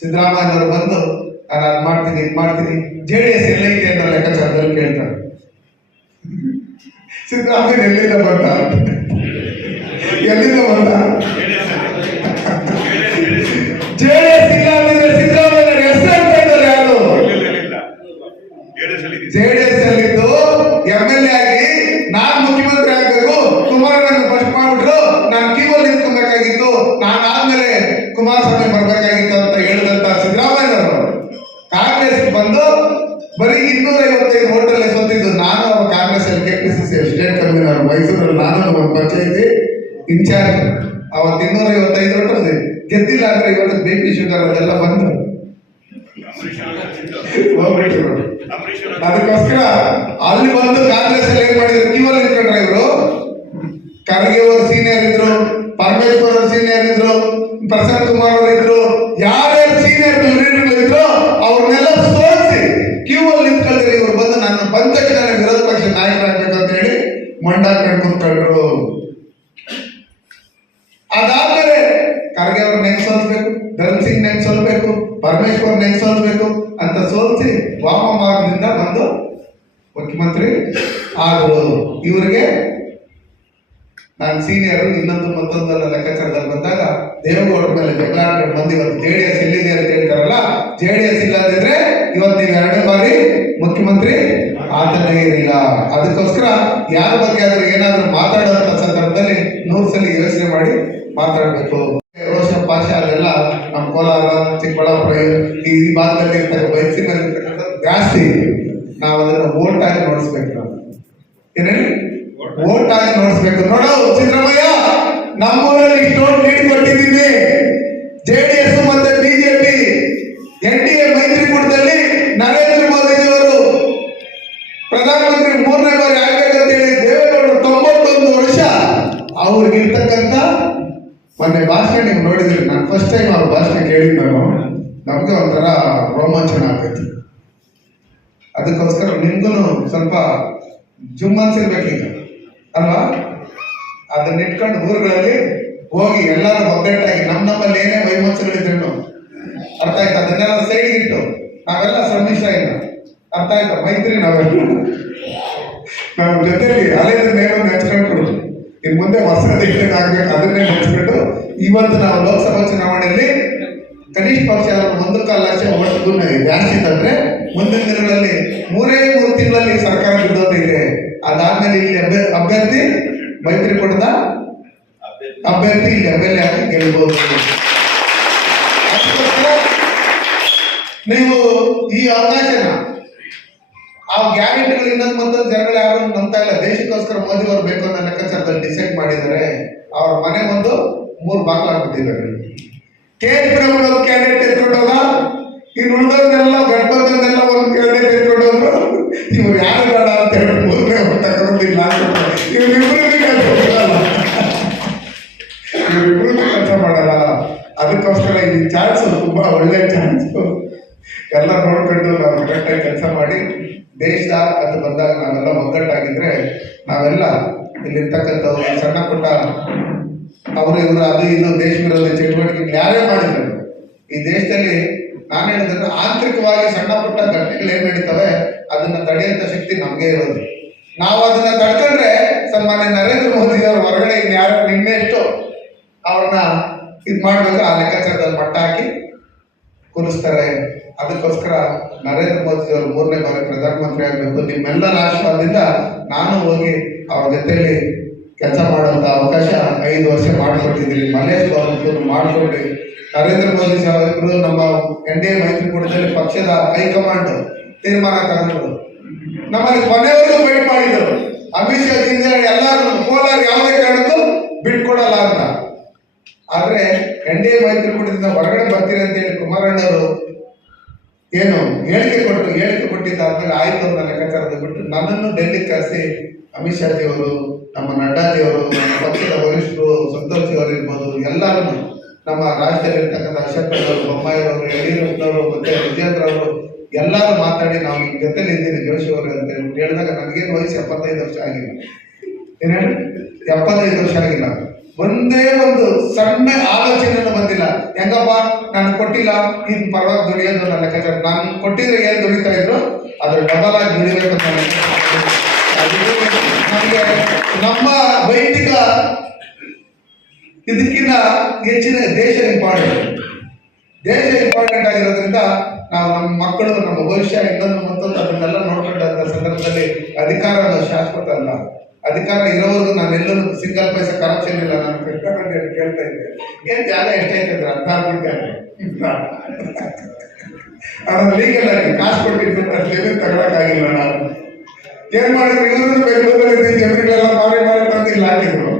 ಸಿದ್ದರಾಮಯ್ಯನವರು ಬಂದು, ನಾನು ಅದ್ ಮಾಡ್ತೀನಿ, ಇದು ಮಾಡ್ತೀನಿ. ಜೆ ಡಿ ಎಸ್ ಎಲ್ಲೈತೆ ಅಂತ ಲೆಕ್ಕಾಚಾರದಲ್ಲಿ ಕೇಳ್ತಾರೆ. ಸಿದ್ದರಾಮಯ್ಯ ಎಲ್ಲಿಂದ ಬಂದ ಬರೀ ಇನ್ನೂರ ಐವತ್ತೈದು ಹೋಟೆಲ್ ಸೋತಿದ್ದು ನಾನು ಅವರ ಕಾಂಗ್ರೆಸ್ ಅಲ್ಲಿ ಕೆಪಿಸಿಸಿ ಸ್ಟೇಟ್ ಕನ್ವೀನರ್ ಮೈಸೂರಲ್ಲಿ ನಾನು ನಮ್ಮ ಪಂಚಾಯತಿ ಇನ್ಚಾರ್ಜ್ ಅವತ್ತು ಇನ್ನೂರ ಐವತ್ತೈದು ಹೋಟೆಲ್ ಗೆದ್ದಿಲ್ಲ ಅಂದ್ರೆ ಇವತ್ತು ಬಿ ಪಿ ಶುಗರ್ ಅದೆಲ್ಲ ಬಂದು ಅದಕ್ಕೋಸ್ಕರ ಅಲ್ಲಿ ಬಂದು ಕಾಂಗ್ರೆಸ್ ಅಲ್ಲಿ ಏನ್ ಮಾಡಿದ್ರು. ಕ್ಯೂವಲ್ಲಿ ನಿಂತ್ಕೊಂಡ್ರ ಇವರು? ಖರ್ಗೆ ಅವರು ಸೀನಿಯರ್ ಇದ್ರು, ಪರಮೇಶ್ವರ್ ಅವರು ಸೀನಿಯರ್ ಇದ್ರು, ಪ್ರಸನ್ನ ಕುಮಾರ್ ಅವರು ಇದ್ರು ಕುತ್ಕೊಂಡ್ರು ಅದಾದ್ಮೇಲೆ ಖರ್ಗೆ ಅವ್ರನ್ನ ಹೆಂಗ್ ಸೋಲ್ಸ್ಬೇಕು ಧರ್ಮ್ ಸಿಂಗ್ ಸೋಲ್ಬೇಕು ಪರಮೇಶ್ವರ್ ಅಂತ ಸೋಲ್ಸಿ ವಾಮ ಮಾರ್ಗದಿಂದ ಬಂದು ಮುಖ್ಯಮಂತ್ರಿ ಆದ್ರು. ಇವರಿಗೆ ನಾನು ಸೀನಿಯರ್ ಇನ್ನೊಂದು ಮತ್ತೊಂದಲ್ಲ ಲೆಕ್ಕಾಚಾರದಲ್ಲಿ ಬಂದಾಗ ದೇವೇಗೌಡರ ಮೇಲೆ ಜಗಳ ಆಡ್ಕೊಂಡು ಬಂದು ಇವತ್ತು ಜೆ ಡಿ ಎಸ್ ಎಲ್ಲಿದೆ ಅಂತ ಹೇಳ್ತಾರಲ್ಲ, ಜೆ ಡಿ ಎಸ್ ಇಲ್ಲದಿದ್ರೆ ಇವತ್ತು ನೀವು ಎರಡನೇ ಬಾರಿ ಮುಖ್ಯಮಂತ್ರಿ ಆತನೇ ಇರಲಿಲ್ಲ ಅದಕ್ಕೋಸ್ಕರ ಯಾರ ಬಗ್ಗೆ ಆದ್ರೂ ಏನಾದ್ರೂ ಮಾತಾಡುವಂತ ಸಂದರ್ಭದಲ್ಲಿ ನೂರು ಸಲ ಯೋಚನೆ ಮಾಡಿ ಮಾತಾಡಬೇಕು. ರೋಷನ್ ಭಾಷೆ ಅಲ್ಲೆಲ್ಲ ನಮ್ಮ ಕೋಲಾರ, ಚಿಕ್ಕಬಳ್ಳಾಪುರ, ಈ ಭಾಗದಲ್ಲಿ ಇರ್ತಕ್ಕ ಬಯಸಿನಲ್ಲಿ ಇರ್ತಕ್ಕಂಥದ್ದು ಜಾಸ್ತಿ ನಾವು ಅದನ್ನ ವೋಟ್ ಆಗಿ ನೋಡಿಸ್ಬೇಕು ನಾವು. ಏನೇಳಿ ಓಟ್ ಆಗಿ ನೋಡಿಸ್ಬೇಕು. ನೋಡೋ ಸಿದ್ದರಾಮಯ್ಯ ನಮ್ಮೂರಲ್ಲಿ ಇಷ್ಟೊಂದು ಪ್ರಧಾನಮಂತ್ರಿ ಮೂರನೇ ಬಾರಿ ಆಗ್ಬೇಕಂತ ಹೇಳಿ ದೇವೇಗೌಡರು ತೊಂಬತ್ತೊಂದು ವರ್ಷ ಅವ್ರಿಗಿರ್ತಕ್ಕಂಥ ಮೊನ್ನೆ ಭಾಷಣ ನೀವು ನೋಡಿದ್ರಿ, ನಾನು ಫಸ್ಟ್ ಟೈಮ್ ಅವ್ರ ಭಾಷಣ ಕೇಳಿದ್ ನಾನು. ನಮಗೆ ಒಂಥರ ರೋಮಾಂಚನ ಆಗೈತಿ ಅದಕ್ಕೋಸ್ಕರ ನಿಮ್ಗೂ ಸ್ವಲ್ಪ ಜುಮ್ ಅನ್ಸಿರ್ಬೇಕೀಗ ಅಲ್ವಾ? ಅದನ್ನ ಇಟ್ಕೊಂಡು ಊರುಗಳಲ್ಲಿ ಹೋಗಿ ಎಲ್ಲರೂ ಒಗ್ಗಟ್ಟಾಗಿ ನಮ್ಮ ನಮ್ಮಲ್ಲಿ ಏನೇ ವೈಮನಸ್ಸುಗಳಿದ್ರು ಅರ್ಥ ಆಯ್ತು? ಅದನ್ನೆಲ್ಲ ಸೈಡ್ ಇಟ್ಟು ನಾವೆಲ್ಲ ಸಮ್ಮಿಶ್ರ ಇಲ್ಲ. ಅರ್ಥ ಆಯ್ತಾ? ಮೈತ್ರಿ ನಾವೆಲ್ಲ ನಮ್ಮ ಜೊತೆಲಿ ಅಲೆದ ಮೇಲೆ ನೆಚ್ಕೊಂಡು ಇನ್ ಮುಂದೆ ಹೊಸ ದಿಟ್ಟಿಗೆ ಆಗ್ಬೇಕು, ಅದನ್ನೇ ನೆಚ್ಬಿಟ್ಟು ಇವತ್ತು ನಾವು ಲೋಕಸಭಾ ಚುನಾವಣೆಯಲ್ಲಿ ಕನಿಷ್ಠ ಪಕ್ಷ ಒಂದು ಕಾಲ ಲಕ್ಷ ಒಟ್ಟು ಜಾಸ್ತಿ ತಂದ್ರೆ ಮುಂದಿನ ದಿನಗಳಲ್ಲಿ ಮೂರೇ ಮೂರು ತಿಂಗಳಲ್ಲಿ ಸರ್ಕಾರ ಬಿದ್ದೋದಿದೆ ಅದಾದ್ಮೇಲೆ ಇಲ್ಲಿ ಅಭ್ಯರ್ಥಿ, ಮೈತ್ರಿ ಕೊಡದ? ಅಭ್ಯರ್ಥಿ ಇಲ್ಲಿ ಎಂ ಎಲ್ ಎ ಆಗಿ ನೀವು ಈ ಅವಕಾಶನ ಆ ಗ್ಯಾರಂಟಿಗಳು ಇನ್ನೊಂದು ಮತ್ತೊಂದು ಜನಗಳು ಯಾರು ನಂಬ್ತಾ ಇಲ್ಲ, ದೇಶಕ್ಕೋಸ್ಕರ ಮೋದಿ ಅವರು ಬೇಕು ಅನ್ನೋ ಲೆಕ್ಕಾಚಾರದಲ್ಲಿ ಡಿಸೈಡ್ ಮಾಡಿದ್ದಾರೆ ಅವ್ರ ಮನೆ ಒಂದು ಮೂರು ಕೆ ಎಚ್ ಪಿ ಒಂದು ಕ್ಯಾಂಡಿಡೇಟ್ ಎತ್ಕೊಂಡು ಹೋದ ಇನ್ನು ಉಳಿದವ್ರನ್ನೆಲ್ಲ ಗಡ್ಬದ್ದನ್ನೆಲ್ಲ ಒಂದು ಕ್ಯಾಂಡಿಡೇಟ್ ಎತ್ಕೊಂಡು ಹೋದ್ರು ಇವ್ರು ಯಾರು ಬೇಡ ಅಂತ ಹೇಳಿ ಮೂರನೇ ತಗೊಂಡಿಲ್ಲ ಇವ್ರಿಬ್ರಿಗೆ ಅಂತ ಬಂದಾಗ ನಾವೆಲ್ಲ ಒಗ್ಗಟ್ಟಾಗಿದ್ರೆ ನಾವೆಲ್ಲ ಇಲ್ಲಿರ್ತಕ್ಕಂಥವ್ರು ಸಣ್ಣ ಪುಟ್ಟ ಅವರು ಇವರು ಅದು ಇದು ದೇಶ ವಿರೋಧಿ ಚಟುವಟಿಕೆ ಯಾರೇ ಮಾಡಿದ್ರು. ಈ ದೇಶದಲ್ಲಿ ನಾನು ಹೇಳಿದ್ರೆ ಆಂತರಿಕವಾಗಿ ಸಣ್ಣ ಪುಟ್ಟ ಘಟನೆಗಳು ಏನ್ ನಡೀತವೆ, ಅದನ್ನ ತಡೆಯುವಂತ ಶಕ್ತಿ ನಮ್ಗೆ ಇರೋದು. ನಾವು ಅದನ್ನ ತಡ್ಕೊಂಡ್ರೆ ಸನ್ಮಾನ್ಯ ನರೇಂದ್ರ ಮೋದಿ ಅವರು ಹೊರಗಡೆ ಇನ್ಯಾರು ನಿನ್ನೆಷ್ಟು ಅವ್ರನ್ನ ಇದ್ ಆ ಲೆಕ್ಕಾಚಾರದಲ್ಲಿ ಮಟ್ಟ ಹಾಕಿ ಕೂರಿಸ್ತಾರೆ. ಅದಕ್ಕೋಸ್ಕರ ನರೇಂದ್ರ ಮೋದಿ ಅವರು ಮೂರನೇ ಬಾರಿ ಪ್ರಧಾನಮಂತ್ರಿ ಆಗಬೇಕು. ನಿಮ್ಮೆಲ್ಲರ ಆಶೀರ್ವಾದದಿಂದ ನಾನು ಹೋಗಿ ಅವ್ರ ಜೊತೆಯಲ್ಲಿ ಕೆಲಸ ಮಾಡುವಂಥ ಅವಕಾಶ ಐದು ವರ್ಷ ಮಾಡಿಕೊಟ್ಟಿದ್ದೀನಿ. ಮಲ್ಲೇಶ್ ಬಾಬು ಮಾಡಿಕೊಡಿ. ನರೇಂದ್ರ ಮೋದಿ ಸಾಹೇಬರು ನಮ್ಮ ಎನ್ ಡಿ ಎ ಮೈತ್ರಿಕೂಟದಲ್ಲಿ ಪಕ್ಷದ ಹೈಕಮಾಂಡ್ ತೀರ್ಮಾನ ತಗೊಂಡ್ರು. ನಮ್ಮಲ್ಲಿ ಕೊನೆವರೆಗೂ ಫೈಟ್ ಮಾಡಿದ್ರು. ಅಮಿತ್ ಶಾ ಎಲ್ಲರೂ ಕೋಲಾರ ಯಾವುದೇ ಕಾರಣಕ್ಕೂ ಬಿಟ್ಕೊಡಲ್ಲ ಅಂತ. ಆದ್ರೆ ಎನ್ ಎ ಮೈತ್ರಿಕೂಟದಿಂದ ಹೊರಗಡೆ ಬರ್ತೀರಿ ಅಂತ ಹೇಳಿ ಕುಮಾರಣ್ಣವರು ಏನು ಹೇಳಿಕೆ ಕೊಟ್ಟು, ಹೇಳಿಕೆ ಕೊಟ್ಟಿದ್ದಾದ್ಮೇಲೆ ಆಯ್ತು ಅಂತ ಲೆಕ್ಕಾಚಾರದ ಬಿಟ್ಟು ನನ್ನನ್ನು ಡೆಲ್ಲಿ ಕರೆಸಿ ಅಮಿತ್ ಶಾಜಿ ಅವರು ನಮ್ಮ ನಡ್ಡಾಜಿ ಅವರು ನಮ್ಮ ಪಕ್ಷದ ವರಿಷ್ಠರು ಸಂತೋಷ್ ಅವರು ಇರ್ಬೋದು, ಎಲ್ಲರನ್ನು ನಮ್ಮ ರಾಜ್ಯದಲ್ಲಿರ್ತಕ್ಕಂಥ ಅಶೋಕ್ ಅವರು ಬೊಮ್ಮಾಯಿಯವರು ಯಡಿಯೂರಪ್ಪನವರು ಮತ್ತೆ ವಿಜೇಂದ್ರ ಅವರು, ಎಲ್ಲರೂ ಮಾತಾಡಿ ನಾವು ನಿಮ್ಮ ಜೊತೆಲಿ ಇದ್ದೀನಿ, ಜೋಶಿ ಅವರು ಅಂತ ಹೇಳ್ಬಿಟ್ಟು ಹೇಳಿದಾಗ ನನಗೇನು ವಯಸ್ಸು ಎಪ್ಪತ್ತೈದು ವರ್ಷ ಆಗಿಲ್ಲ ಹೇಳಿ ಎಪ್ಪತ್ತೈದು ವರ್ಷ ಆಗಿಲ್ಲ. ಒಂದೇ ಒಂದು ಸಣ್ಣ ಆಲೋಚನೆ ಬಂದಿಲ್ಲ. ಹೆಂಗಪ್ಪ? ನಾನು ಕೊಟ್ಟಿಲ್ಲ. ನೀನ್ ಪರವಾಗಿ ದುಡಿಯೋದು ನನ್ನ ಲೆಕ್ಕಾಚಾರ. ನಾನು ಕೊಟ್ಟಿದ್ರೆ ಏನ್ ದುಡಿತಾ ಇದ್ರು? ಅದ್ರ ಡಬಲ್ ಆಗಿ ದುಡಿಬೇಕು ನಮ್ಗೆ ನಮ್ಮ ವೈದಿಕ ಇದಕ್ಕಿಂತ ಹೆಚ್ಚಿನ ದೇಶ ಇಂಪಾರ್ಟೆಂಟ್ ದೇಶ ಇಂಪಾರ್ಟೆಂಟ್ ಆಗಿರೋದ್ರಿಂದ ನಾವು ನಮ್ಮ ಮಕ್ಕಳು, ನಮ್ಮ ಭವಿಷ್ಯ ಇನ್ನೊಂದು ಮತ್ತೊಂದು ಅದನ್ನೆಲ್ಲ ನೋಡ್ಕೊಂಡಂತ ಸಂದರ್ಭದಲ್ಲಿ ಅಧಿಕಾರ ಶಾಶ್ವತ ಅಲ್ಲ. ಅಧಿಕಾರ ಇರೋವರೆಗೂ ನಾನು ಎಲ್ಲರೂ ಸಿಂಗಲ್ ಪೈಸೆ ಕರಪ್ಷನ್ ಇಲ್ಲ ನಾನು ಕೃಷ್ಣಕಂಡಿ ಅಂತ ಕೇಳ್ತಾ ಇದ್ದೆ. ಏನ್ ಜಾಗ ಎಷ್ಟೈತೆ ಅಂದ್ರೆ ಅಂತ ಅದನ್ನ ಲೀಗಲ್ ಆಗಿ ಕಾಸು ಕೊಟ್ಟಿದ್ದು ಅಷ್ಟೇನು ತಗೊಳಕ್ಕಾಗಿಲ್ಲ ನಾನು. ಏನ್ ಮಾಡಿದ್ರು? ಇವರು ಬೆಂಗಳೂರಲ್ಲಿ ಜಮೀನುಗಳೆಲ್ಲ ಮಾರಿ ಮಾರಿ ತಂದು ಇಲ್ಲಿ ಹಾಕಿದ್ರು.